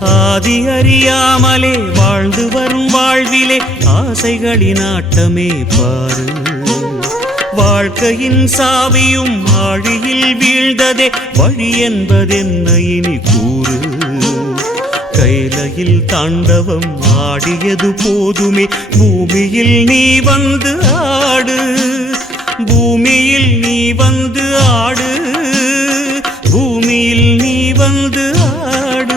ஆதி அறியாமலே வாழ்ந்து வரும் வாழ்விலே ஆசைகளின் ஆட்டமே பாரு. வாழ்க்கையின் சாவியும் ஆழியில் வீழ்ந்ததே வழி என்பதென்ன இனி கூறு. கைலையில் தாண்டவம் ஆடியது போதுமே பூமியில் நீ வந்து ஆடு. பூமியில் நீ வந்து ஆடு. பூமியில் நீ வந்து ஆடு.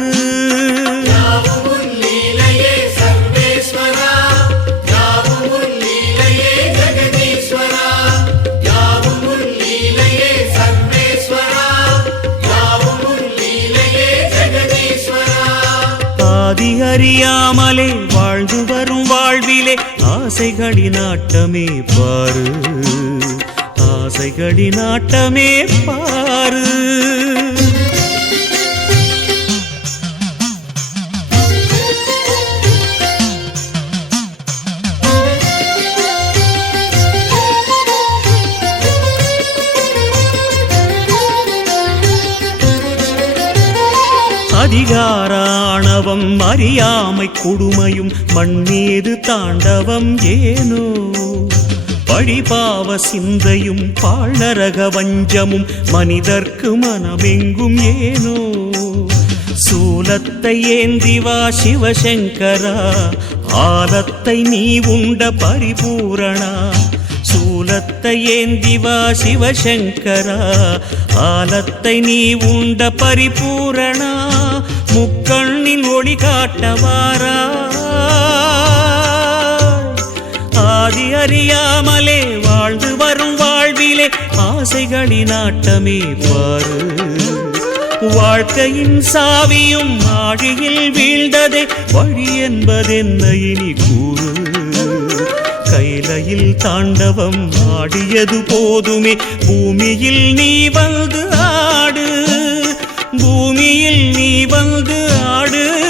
ஆதி அறியாமலே வாழ்ந்து வரும் வாழ்விலே ஆசைகளின் ஆட்டமே பாரு. ஆசைகளின் ஆட்டமே பாரு. அதிகாராணவம் அறியாமை கொடுமையும் மண்ணீது தாண்டவம் ஏனோ. பழிபாவ சிந்தையும் பாழரக வஞ்சமும் மனிதர்க்கு மனமெங்கும் ஏனோ. சூலத்தை ஏந்திவா சிவசங்கரா ஆலத்தை நீ உண்ட பரிபூரணா. சூலத்தை ஏந்திவா சிவசங்கரா ஆலத்தை நீ உண்ட பரிபூரணா. முக்கண்ணின் ஒளி காட்டவாரா. ஆதி அறியாமலே வாழ்ந்து வரும் வாழ்விலே ஆசைகளின் ஆட்டமே பாரு. வாழ்க்கையின் சாவியும் ஆழியில் வீழ்ந்ததே வழி என்பதென்ன இனி கூறு. கைலையில் தாண்டவம் ஆடியது போதுமே பூமியில் நீ வந்து ஆடு. பூமியில் நீ வந்து ஆடு.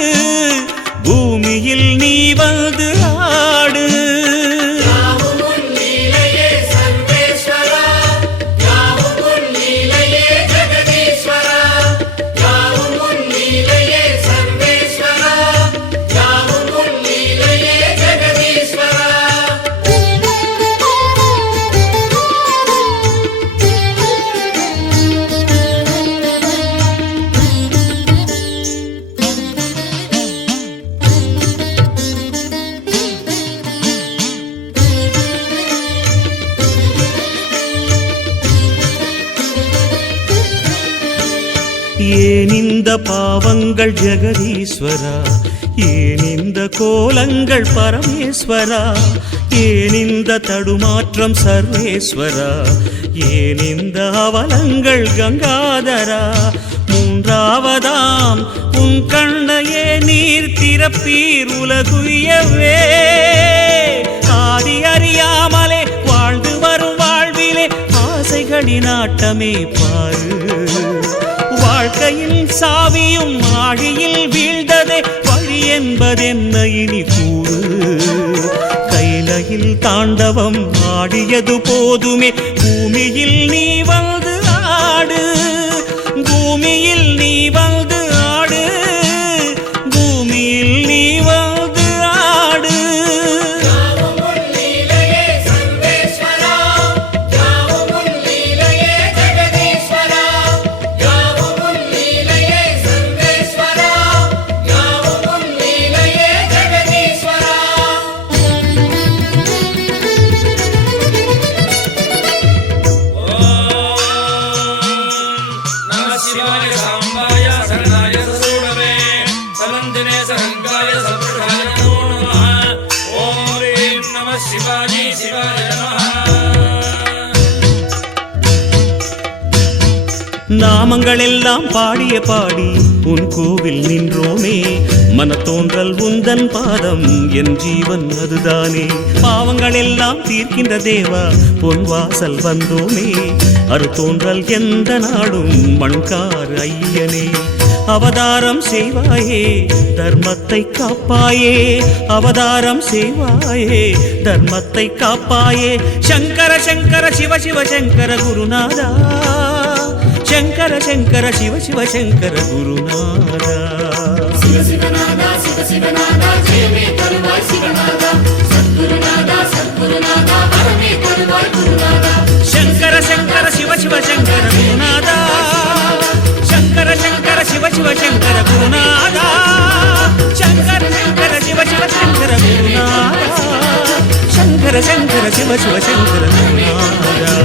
பூமியில் நீ வந்து ஆடு. ஏன் இந்த பாவங்கள் ஜெகதீஸ்வரா. ஏன் இந்த கோலங்கள் பரமேஸ்வரா. ஏன் இந்த தடுமாற்றம் சர்வேஸ்வரா. ஏன் இந்த அவலங்கள் கங்காதரா. மூன்றாவதாம் உன் கண்ணையே நீர் திறப்பீர் உலகுயவே. ஆதி அறியாமலே வாழ்ந்து வரும் வாழ்விலே ஆசைகளின் ஆட்டமே பாரு. வாழ்க்கையின் சாவியும் ஆழியில் வீழ்ந்ததே வழி என்பதென்ன இனி கூறு. கைலையில் தாண்டவம் ஆடியது போதுமே பூமியில் நீ வந்து ஆடு. பூமியில் நீ வந்து ஆடு. பூமியில் நீ வந்து ஆடு. Shiva நாமங்கள் எல்லாம் பாடிய பாடி உன் கோவில் நின்றோமே, மன தோன்றல் உந்தன் பாதம் என் ஜீவன் அதுதானே. பாவங்கள் எல்லாம் தீர்க்கின்ற தேவா பொன் வாசல் வந்தோமே, அரு தோன்றல் எந்த நாடும் மண்கார் ஐயனே. அவதாரம் செய்வாயே தர்மத்தை காப்பாயே, அவதாரம் செய்வாயே தர்மத்தை காப்பாயே. சங்கர சங்கர சிவ சிவ சங்கர குருநாதா, சங்கர சங்கர சிவ சிவ சங்கர குருநாதா. சிவ சிவநாதா சிவ சிவநாதா ஜெயமே தருவாய் சிவநாதா, சத்குருநாதா சத்குருநாதா வரமே தருவாய் குருநாதா. சங்கர சங்கர சிவ சிவ சங்கர குருநாதா, சங்கர சங்கர சிவ சிவ சங்கர குருநாதா, சங்கர சங்கர சிவ சிவ சங்கர குருநாதா, சங்கர சங்கர சிவ சிவ சங்கர குருநாதா.